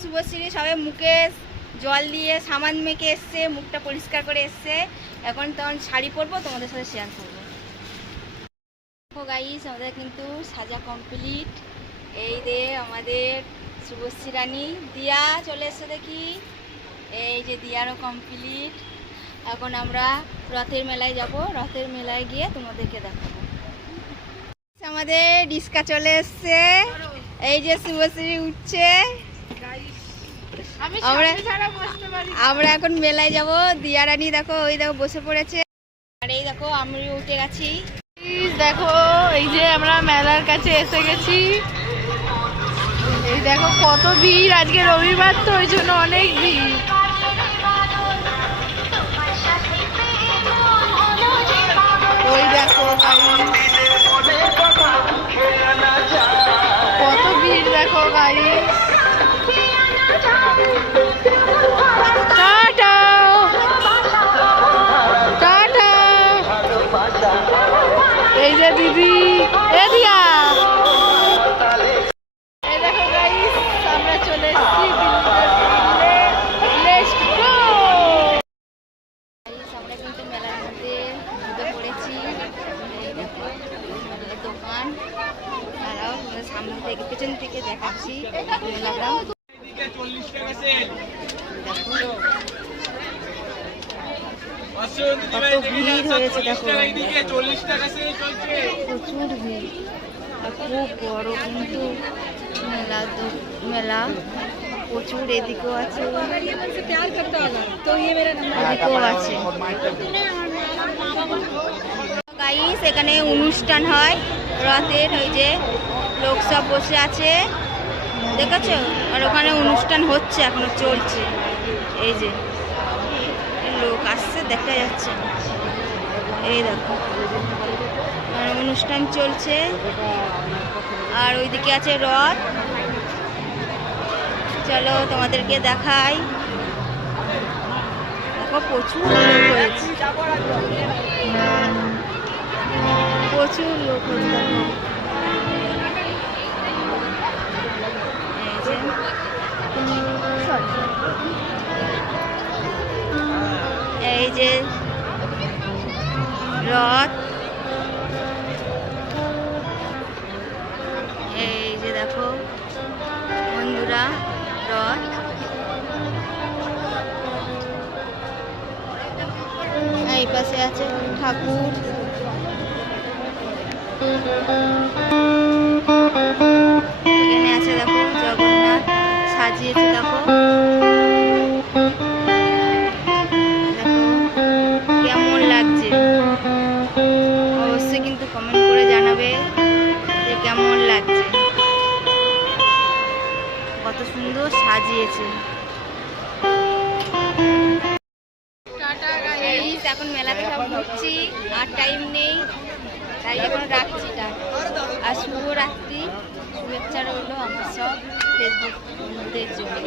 শুভশ্রী সবে মুখে জল দিয়ে সাবান মেখে এসছে, মুখটা পরিষ্কার করে এসছে। এখন তখন শাড়ি পরবো, তোমাদের সাথে শেয়ার করবো। দেখো গাইস, আমাদের কিন্তু সাজা কমপ্লিট। এই যে আমাদের শুভশ্রী রানী দিয়া চলে এসছে দেখি। এই যে দিয়ারও কমপ্লিট। এখন আমরা রথের মেলায় যাব, রথের মেলায় গিয়ে তোমাদেরকে দেখাবো। আমাদের রিস্কা চলে এসছে, এই যে শুভশ্রী উঠছে। আমরা এখন মেলায় যাব। দিয়া রানী দেখো, ওই দেখো বসে পড়েছে। আর এই দেখো আমি উঠে গেছি। দেখো এই যে আমরা মেলার কাছে এসে গেছি। এই দেখো কত ভিড়, আজকে রবিবার তো ওই জন্য অনেক ভিড়। ওই দেখো কত ভিড়, দেখো গাড়ি। Tata tata. এই যে দিদি, এ দিয়া, এই দেখো গাইস আমরা চলে এসেছি আমরা কিন্তু মেলার মধ্যে ঢুকে পড়েছি। এই দেখো দোকান, তারাও সামনে থেকে পেছন থেকে দেখাচ্ছি মেলাটা। কত ভিড় হয়েছে দেখো, প্রচুর ভিড়। আর খুব বড় কিন্তু মেলা প্রচুর। এদিকেও আছে, এদিকেও আছে গাইস। এখানে অনুষ্ঠান হয় রথের, ওই যে লোক সব বসে আছে দেখেছো। আর ওখানে অনুষ্ঠান হচ্ছে, এখনো চলছে। এই যে লোক আসছে, দেখা যাচ্ছে। এই দেখো অনুষ্ঠান চলছে। আর ওইদিকে আছে রথ। চলো তোমাদেরকে দেখাই। দেখো প্রচুর লোক হয়েছে, প্রচুর লোক হয়েছে। এই যে রথ, এই যে দেখো বন্ধুরা রথ। এই পাশে আছে ঠাকুর। এখানে আছে দেখো জগন্নাথ সাজিয়েছে, দেখো কেমন লাগছে অবশ্যই কিন্তু কমেন্ট করে জানাবে যে কেমন লাগছে। কত সুন্দর সাজিয়েছে। এখন মেলাতে সব ঘুরছি, আর টাইম নেই, তাই এখন রাখছি। আর শুভরাত্রি, শুভেচ্ছা রইলো আমার সব ফেসবুক জন্য।